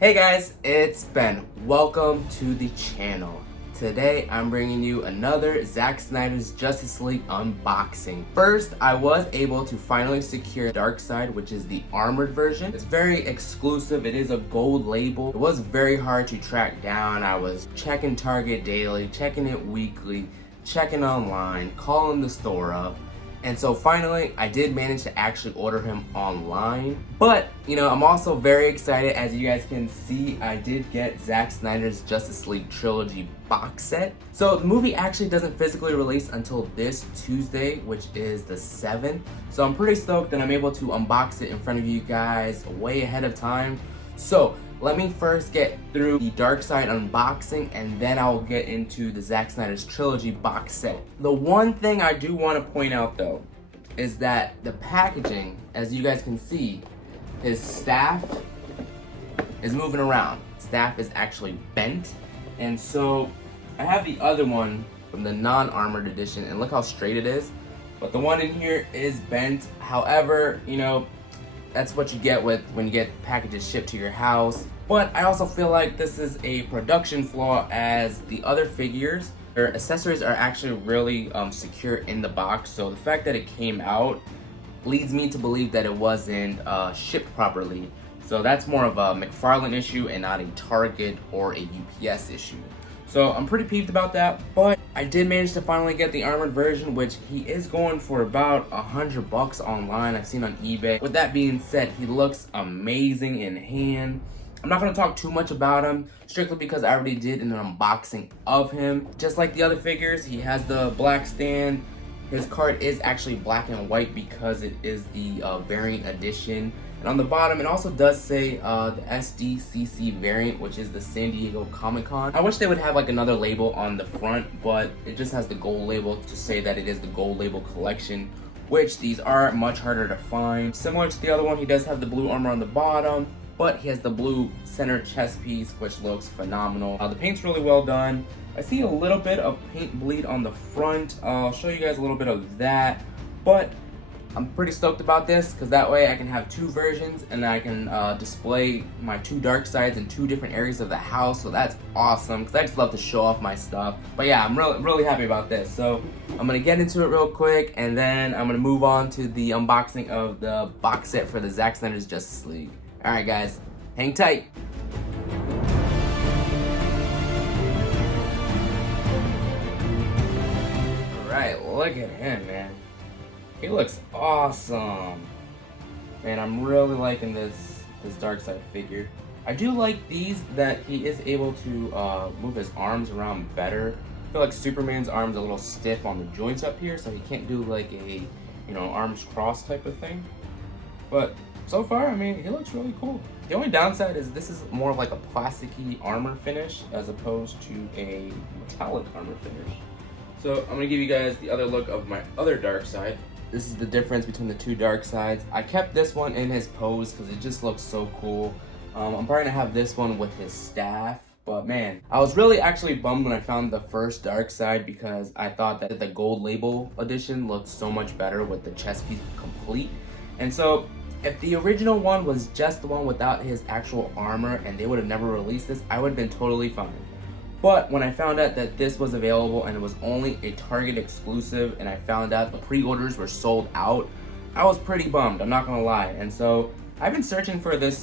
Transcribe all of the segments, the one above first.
Hey guys, it's Ben. Welcome to the channel. Today I'm bringing you another Zack Snyder's Justice League unboxing. First, I was able to finally secure Darkseid, which is the armored version. It's very exclusive. It is a gold label. It was very hard to track down. I was checking Target daily, checking it weekly, checking online, calling the store up. And so finally, I did manage to actually order him online. But, I'm also very excited. As you guys can see, I did get Zack Snyder's Justice League Trilogy box set. So the movie actually doesn't physically release until this Tuesday, which is the 7th. So I'm pretty stoked that I'm able to unbox it in front of you guys way ahead of time. So let me first get through the Darkseid unboxing, and then I'll get into the Zack Snyder's Trilogy box set. The one thing I do want to point out though is that the packaging, as you guys can see, his staff is moving around. Staff is actually bent, and so I have the other one from the non-armored edition, and look how straight it is. But the one in here is bent. However, that's what you get when you get packages shipped to your house. But I also feel like this is a production flaw, as the other figures, their accessories are actually really secure in the box. So the fact that it came out leads me to believe that it wasn't shipped properly. So that's more of a McFarlane issue and not a Target or a UPS issue. So I'm pretty peeved about that, but I did manage to finally get the armored version, which he is going for about $100 online. I've seen on eBay. With that being said, he looks amazing in hand. I'm not going to talk too much about him, strictly because I already did an unboxing of him. Just like the other figures, he has the black stand. His card is actually black and white because it is the variant edition. And on the bottom, it also does say the SDCC variant, which is the San Diego Comic-Con. I wish they would have like another label on the front, but it just has the gold label to say that it is the gold label collection, which these are much harder to find. Similar to the other one, he does have the blue armor on the bottom, but he has the blue center chest piece, which looks phenomenal. The paint's really well done. I see a little bit of paint bleed on the front. I'll show you guys a little bit of that, but I'm pretty stoked about this because that way I can have two versions and I can display my two Darkseids in two different areas of the house. So that's awesome because I just love to show off my stuff. But yeah, I'm really happy about this. So I'm going to get into it real quick, and then I'm going to move on to the unboxing of the box set for the Zack Snyder's Justice League. Alright guys, hang tight. Alright, look at him, man. He looks awesome. Man, I'm really liking this Darkseid figure. I do like these that he is able to move his arms around better. I feel like Superman's arms a little stiff on the joints up here, so he can't do like a, arms crossed type of thing. But so far, I mean, he looks really cool. The only downside is this is more of like a plasticky armor finish as opposed to a metallic armor finish. So I'm gonna give you guys the other look of my other Darkseid. This is the difference between the two Darkseids. I kept this one in his pose because it just looks so cool. I'm probably gonna have this one with his staff. But man, I was really actually bummed when I found the first Darkseid because I thought that the gold label edition looked so much better with the chest piece complete. And so if the original one was just the one without his actual armor and they would have never released this, I would have been totally fine. But when I found out that this was available and it was only a Target exclusive, and I found out the pre-orders were sold out, I was pretty bummed, I'm not gonna lie. And so I've been searching for this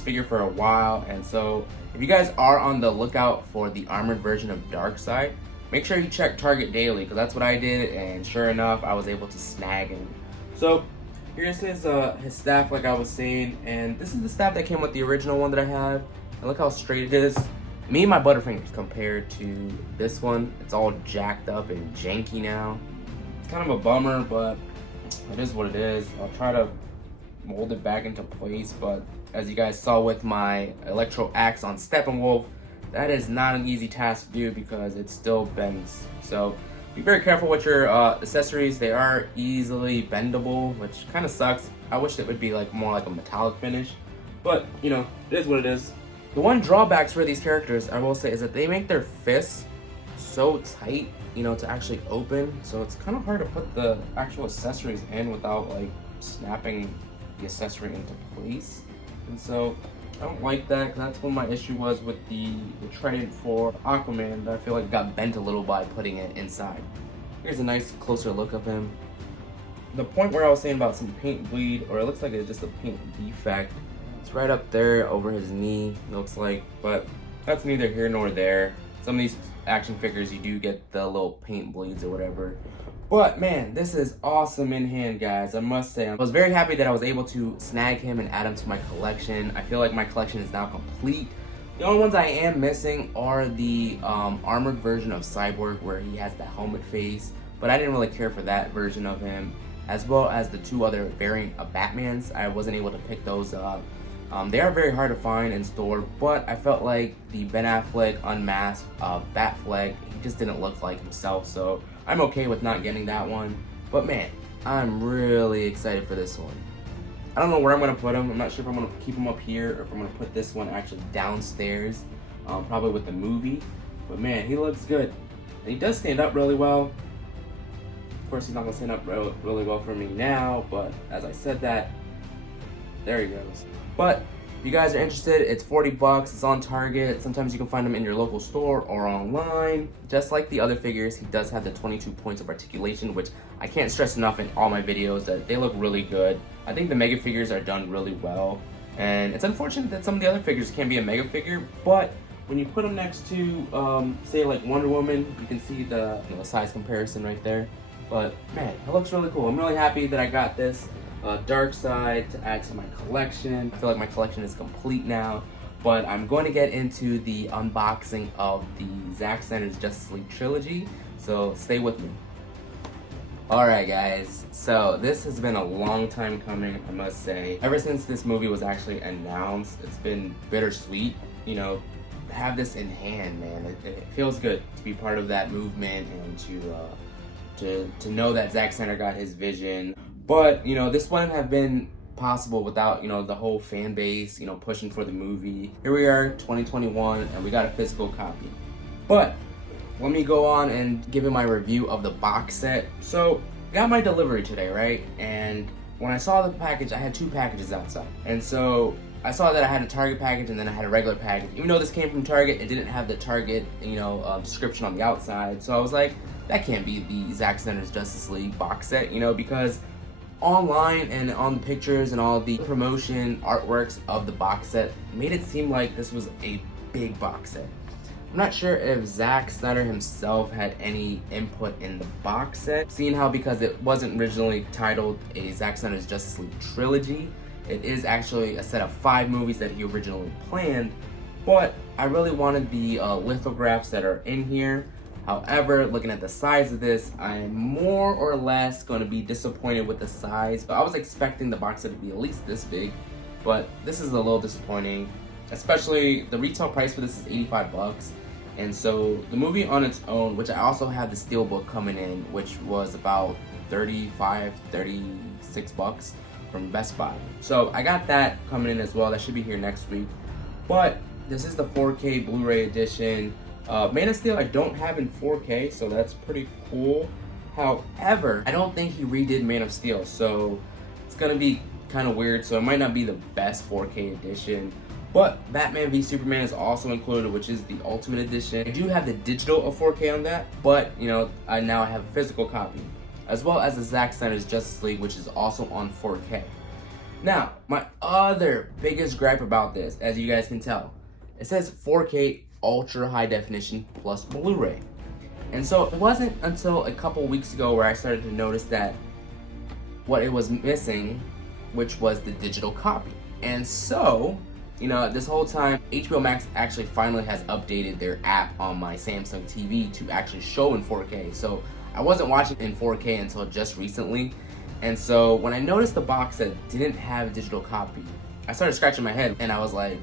figure for a while, and so if you guys are on the lookout for the armored version of Darkseid, make sure you check Target daily, because that's what I did, and sure enough, I was able to snag him. So here's his staff, like I was saying, and this is the staff that came with the original one that I have. And look how straight it is. Me and my Butterfingers compared to this one, it's all jacked up and janky now. It's kind of a bummer, but it is what it is. I'll try to mold it back into place, but as you guys saw with my Electro Axe on Steppenwolf, that is not an easy task to do because it still bends. So be very careful with your accessories. They are easily bendable, which kind of sucks. I wish it would be more like a metallic finish, but it is what it is. The one drawbacks for these characters, I will say, is that they make their fists so tight, to actually open. So it's kind of hard to put the actual accessories in without snapping the accessory into place. And so I don't like that, because that's what my issue was with the Trident for Aquaman, that I feel like it got bent a little by putting it inside. Here's a nice closer look of him. The point where I was saying about some paint bleed, or it looks like it's just a paint defect, it's right up there over his knee, it looks like, but that's neither here nor there. Some of these action figures, you do get the little paint bleeds or whatever. But man, this is awesome in hand, guys. I must say, I was very happy that I was able to snag him and add him to my collection. I feel like my collection is now complete. The only ones I am missing are the armored version of Cyborg, where he has the helmet face, but I didn't really care for that version of him, as well as the two other variant of Batmans. I wasn't able to pick those up. They are very hard to find in store, but I felt like the Ben Affleck unmasked Batfleck, he just didn't look like himself, so I'm okay with not getting that one. But man, I'm really excited for this one. I don't know where I'm going to put him. I'm not sure if I'm going to keep him up here or if I'm going to put this one actually downstairs, probably with the movie. But man, he looks good. And he does stand up really well. Of course, he's not going to stand up really well for me now, but as I said that, there he goes. But if you guys are interested, it's 40 bucks. It's on Target. Sometimes you can find them in your local store or online. Just like the other figures, he does have the 22 points of articulation, which I can't stress enough in all my videos that they look really good. I think the Mega figures are done really well. And it's unfortunate that some of the other figures can't be a Mega figure, but when you put them next to, say like Wonder Woman, you can see the size comparison right there. But man, it looks really cool. I'm really happy that I got this. Darkseid to add to my collection. I feel like my collection is complete now, but I'm going to get into the unboxing of the Zack Snyder's Justice League Trilogy, so stay with me. Alright guys, so this has been a long time coming, I must say. Ever since this movie was actually announced, it's been bittersweet, you know, to have this in hand, man. It feels good to be part of that movement and to know that Zack Snyder got his vision. But, you know, this wouldn't have been possible without, you know, the whole fan base, you know, pushing for the movie. Here we are, 2021, and we got a physical copy. But let me go on and give you my review of the box set. So, got my delivery today, right? And when I saw the package, I had two packages outside. And so, I saw that I had a Target package and then I had a regular package. Even though this came from Target, it didn't have the Target, you know, description on the outside. So I was like, that can't be the Zack Snyder's Justice League box set, you know, because online and on the pictures and all the promotion artworks of the box set made it seem like this was a big box set. I'm not sure if Zack Snyder himself had any input in the box set, seeing how because it wasn't originally titled a Zack Snyder's Justice League Trilogy, it is actually a set of 5 movies that he originally planned, but I really wanted the lithographs that are in here. However, looking at the size of this, I'm more or less going to be disappointed with the size. I was expecting the box set to be at least this big, but this is a little disappointing. Especially the retail price for this is 85 bucks. And so the movie on its own, which I also have the steelbook coming in, which was about 35, 36 bucks from Best Buy. So I got that coming in as well. That should be here next week. But this is the 4K Blu-ray edition. Man of Steel I don't have in 4K, so that's pretty cool. However, I don't think he redid Man of Steel, so it's gonna be kind of weird, so it might not be the best 4K edition. But Batman v Superman is also included, which is the Ultimate Edition. I do have the digital of 4K on that, but you know, I now have a physical copy, as well as the Zack Snyder's Justice League, which is also on 4K. Now, my other biggest gripe about this, as you guys can tell, it says 4K ultra high definition plus Blu-ray. And so it wasn't until a couple weeks ago where I started to notice that what it was missing, which was the digital copy. And so, you know, this whole time, HBO Max actually finally has updated their app on my Samsung TV to actually show in 4K. So I wasn't watching in 4K until just recently. And so when I noticed the box set didn't have a digital copy, I started scratching my head and I was like,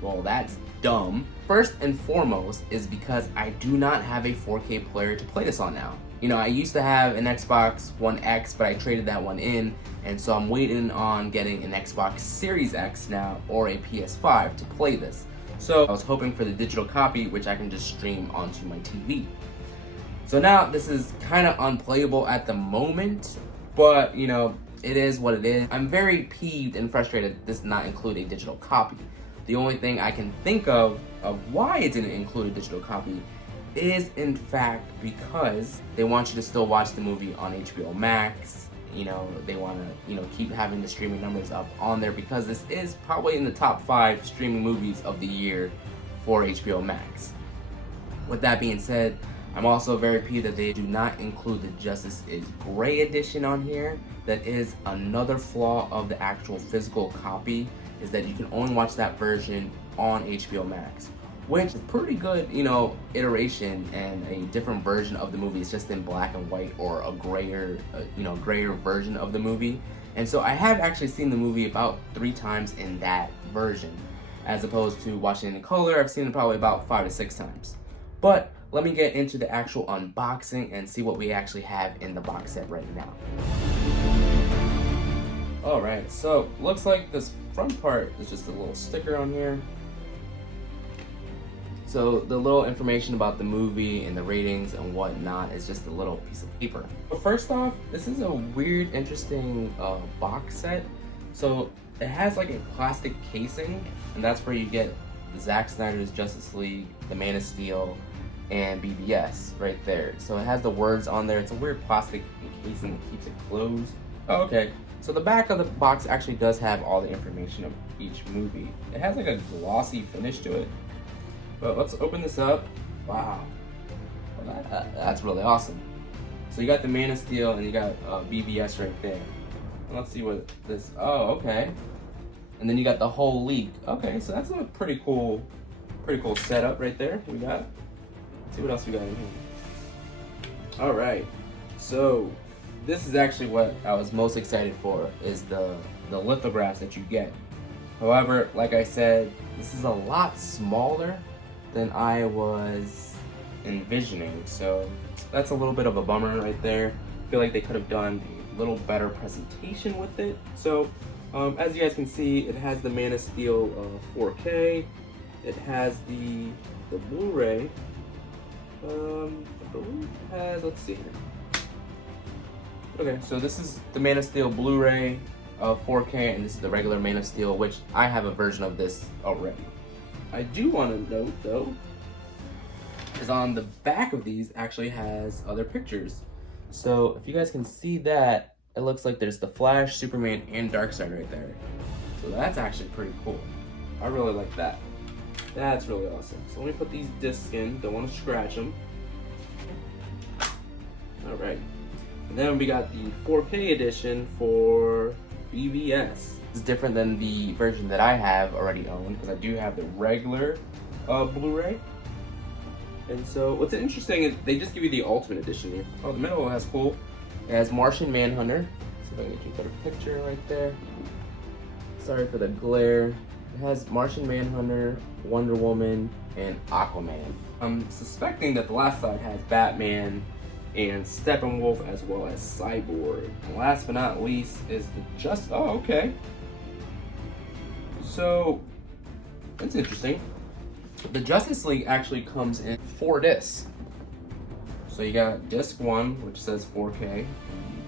well, that's dumb. First and foremost is because I do not have a 4K player to play this on now. You know, I used to have an Xbox One X, but I traded that one in, and so I'm waiting on getting an Xbox Series X now or a PS5 to play this. So I was hoping for the digital copy, which I can just stream onto my TV. So now this is kind of unplayable at the moment, but you know, it is what it is. I'm very peeved and frustrated that this does not include a digital copy. The only thing I can think of why it didn't include a digital copy is in fact because they want you to still watch the movie on HBO Max. You know, they want to, you know, keep having the streaming numbers up on there because this is probably in the top 5 streaming movies of the year for HBO Max. With that being said, I'm also very peeved that they do not include the Justice is Gray edition on here. That is another flaw of the actual physical copy, is that you can only watch that version on HBO Max, which is a pretty good, you know, iteration and a different version of the movie. It's just in black and white or a grayer, grayer version of the movie. And so I have actually seen the movie about 3 times in that version, as opposed to watching it in color. I've seen it probably about 5 to 6 times. But let me get into the actual unboxing and see what we actually have in the box set right now. Alright, so looks like this front part is just a little sticker on here. So the little information about the movie and the ratings and whatnot is just a little piece of paper. But first off, this is a weird, interesting box set. So it has like a plastic casing, and that's where you get Zack Snyder's Justice League, the Man of Steel, and BVS right there. So it has the words on there. It's a weird plastic casing that keeps it closed. Oh, okay. So the back of the box actually does have all the information of each movie. It has like a glossy finish to it. But let's open this up. Wow. Well, that's really awesome. So you got the Man of Steel and you got BVS right there. And let's see what this, oh, okay. And then you got the whole league. Okay, so that's a pretty cool setup right there. We got. Let's see what else we got in here. All right, so this is actually what I was most excited for, is the lithographs that you get. However, like I said, this is a lot smaller than I was envisioning. So that's a little bit of a bummer right there. I feel like they could have done a little better presentation with it. So as you guys can see, it has the Man of Steel 4K. It has the Blu-ray. I believe it has, let's see here. Okay, so this is the Man of Steel Blu-ray 4K, and this is the regular Man of Steel, which I have a version of this already. I do want to note though, is on the back of these actually has other pictures. So if you guys can see that, it looks like there's the Flash, Superman, and Darkseid right there. So that's actually pretty cool. I really like that. That's really awesome. So let me put these discs in. Don't want to scratch them. All right. And then we got the 4K edition for BVS. It's different than the version that I have already owned, because I do have the regular Blu-ray. And so what's interesting is they just give you the Ultimate Edition here. Oh, the middle has cool. It has Martian Manhunter. So if I can get you a better picture right there. Sorry for the glare. It has Martian Manhunter, Wonder Woman, and Aquaman. I'm suspecting that the last side has Batman and Steppenwolf, as well as Cyborg. And last but not least is the oh, okay. So that's interesting. The Justice League actually comes in 4 discs. So you got disc 1, which says 4K.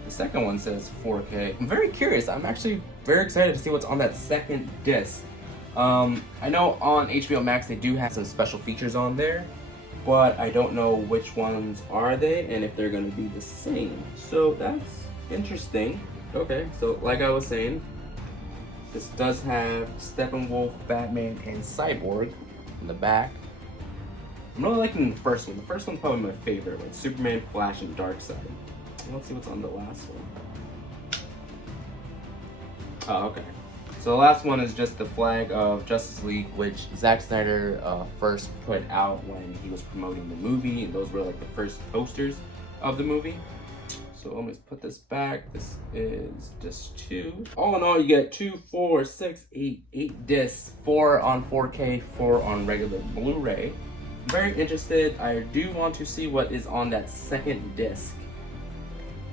The second one says 4K. I'm very curious. I'm actually very excited to see what's on that second disc. I know on HBO Max they do have some special features on there, but I don't know which ones are they and if they're going to be the same. So that's interesting. Okay, so like I was saying, this does have Steppenwolf, Batman, and Cyborg in the back. I'm really liking the first one. The first one's probably my favorite, like Superman, Flash, and Darkseid. Let's see what's on the last one. Oh, okay. So the last one is just the flag of Justice League, which Zack Snyder first put out when he was promoting the movie. Those were like the first posters of the movie. So let me put this back. This is disc 2. All in all, you get 2, 4, 6, 8 discs. 4 on 4K, 4 on regular Blu-ray. I'm very interested. I do want to see what is on that second disc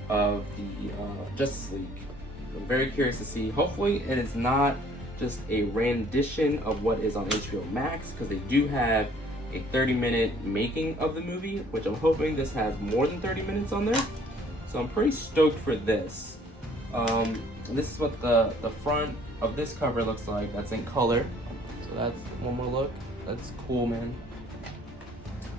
of the Justice League. I'm very curious to see. Hopefully it is not just a rendition of what is on HBO Max, because they do have a 30-minute making of the movie, which I'm hoping this has more than 30 minutes on there. So I'm pretty stoked for this. This is what the front of this cover looks like. That's in color. So that's one more look. That's cool, man.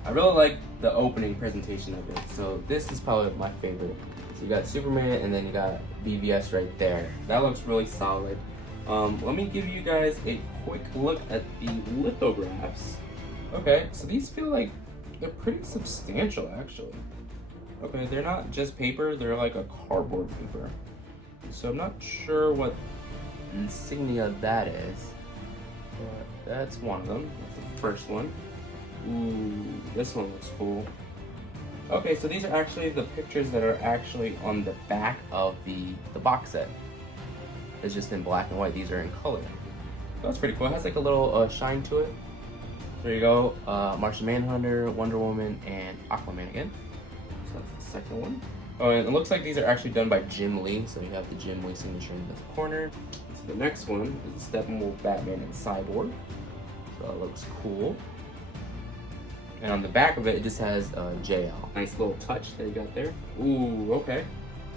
I really like the opening presentation of it. So this is probably my favorite. So you got Superman and then you got BVS right there. That looks really solid. Let me give you guys a quick look at the lithographs. Okay, so these feel like they're pretty substantial actually. Okay, they're not just paper, they're like a cardboard paper. So I'm not sure what insignia that is, but that's one of them. That's the first one. Ooh, this one looks cool. Okay, so these are actually the pictures that are actually on the back of the box set. It's just in black and white. These are in color. So that's pretty cool. It has like a little shine to it. There you go. Martian Manhunter, Wonder Woman, and Aquaman again. So that's the second one. Oh, and it looks like these are actually done by Jim Lee. So you have the Jim Lee signature in the corner. So the next one is Steppenwolf, Batman, and Cyborg. So that looks cool. And on the back of it, it just has JL. Nice little touch that you got there. Ooh, okay.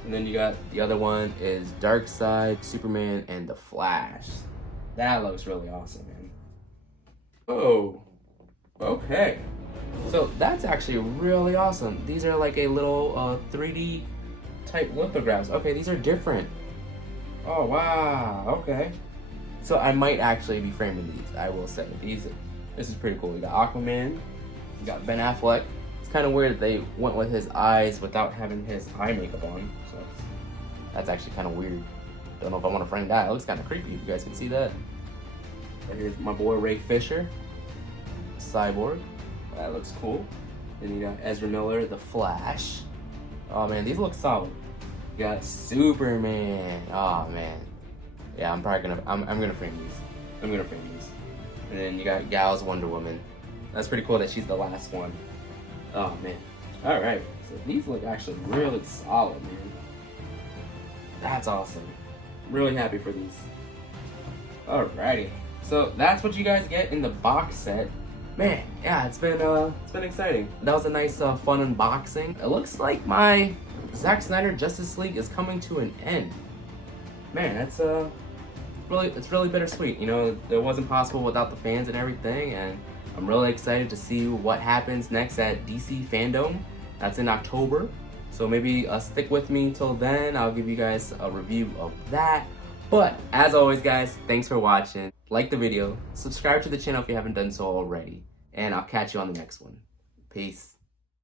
And then you got the other one is Darkseid, Superman, and the Flash. That looks really awesome, man. Oh, okay. So that's actually really awesome. These are like a little 3D type lithographs. Okay, these are different. Oh, wow, okay. So I might actually be framing these, I will say. This is pretty cool. You got Aquaman, you got Ben Affleck. It's kind of weird they went with his eyes without having his eye makeup on. So that's actually kind of weird. Don't know if I want to frame that. It looks kind of creepy. You guys can see that. And here's my boy Ray Fisher, Cyborg. That looks cool. Then you got Ezra Miller, the Flash. Oh man, these look solid. You got Superman. Oh man. Yeah, I'm probably gonna I'm gonna frame these. I'm gonna frame these. And then you got Gal's Wonder Woman. That's pretty cool that she's the last one. Oh man. Alright. So these look actually really solid, man. That's awesome. I'm really happy for these. Alrighty. So that's what you guys get in the box set. Man, yeah, it's been exciting. That was a nice fun unboxing. It looks like my Zack Snyder Justice League is coming to an end. Man, it's really bittersweet. You know, it wasn't possible without the fans and everything, and I'm really excited to see what happens next at DC Fandom. That's in October. So maybe stick with me till then. I'll give you guys a review of that. But as always, guys, thanks for watching. Like the video, subscribe to the channel if you haven't done so already, and I'll catch you on the next one. Peace.